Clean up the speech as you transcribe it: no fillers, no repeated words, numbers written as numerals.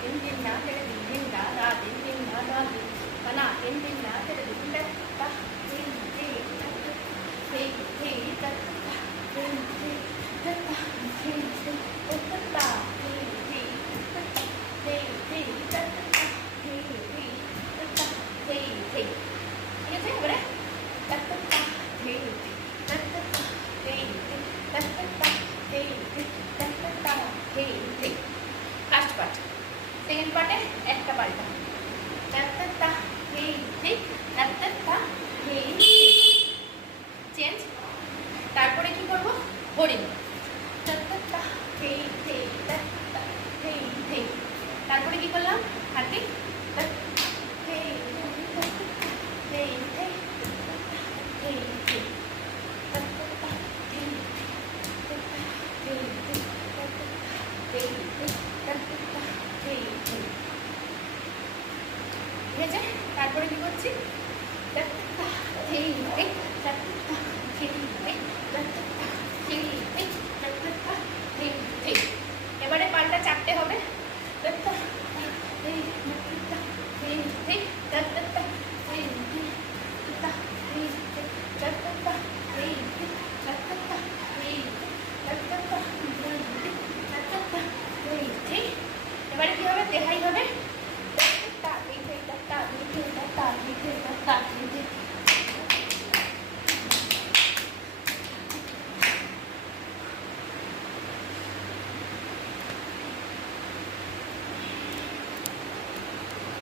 তিন তিন না তেরে দিন দিন দা রা তিন তিন না দা দিন না তিন তিন না তেরে দিন দা তা তিন তিন তা তিন তিন তা তিন তিন তা তিন তিন ও তা তা তিন তিন তা তিন তিন তা তিন তিন তা তিন তিন ঠিক আছে এবারে তা তা তিন তিন তা তা তিন তিন তা তা তিন তিন তা তা তিন তিন ফার্স্ট পার্ট সেকেন্ড পার্টে একটা পাল্টা তা হেই হেই তা হেই চেঞ্জ তারপরে কি করব হরিণ তা হেই হেই তা হেই হেই তারপরে কি করলাম হাতি তা হেই হেই হেই হেই হেই তা হেই হেই হেই ঠিক আছে তারপরে কি করছি এবারে পাল্টা চারটে হবে এবারে কি হবে দেখাই হবে